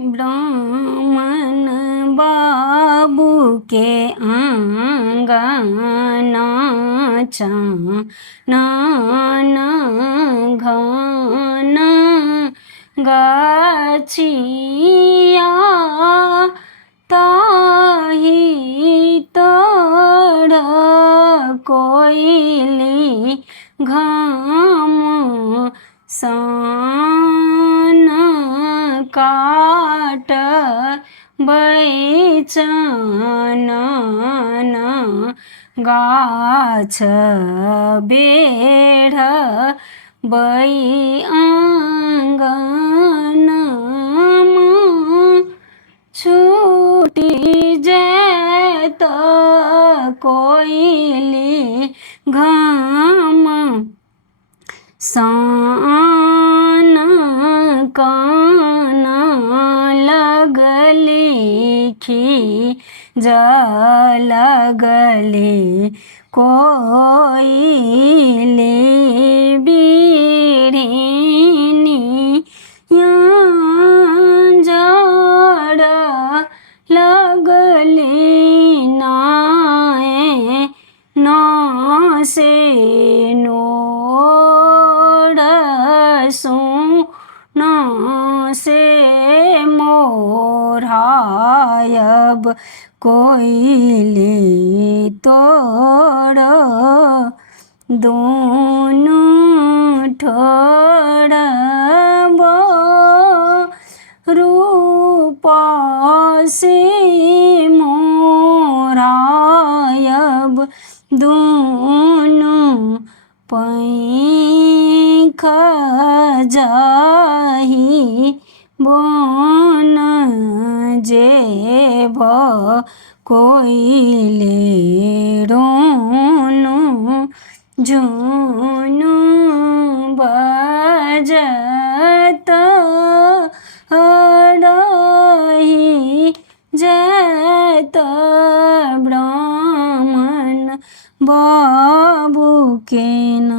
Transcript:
ब्राह्मण बाबू के आंगना चानन घन गाछिया ताही तर कोइली घाम सान काट बैचनन गाछ बेढ़ बै आंगनमा छूटी जैत कोइली घाम सान कान लगली जलगली कोइली बिरहिनी जड़ लगली नाए से सोना से मोरायब कोइली तोड़ दोनों ठोड़ब रूपा से मोरायब दोनों पैख जाही बन जेब कोइले रोनु जुनु बजत रही जैत ब्राह्मण बाबू के न।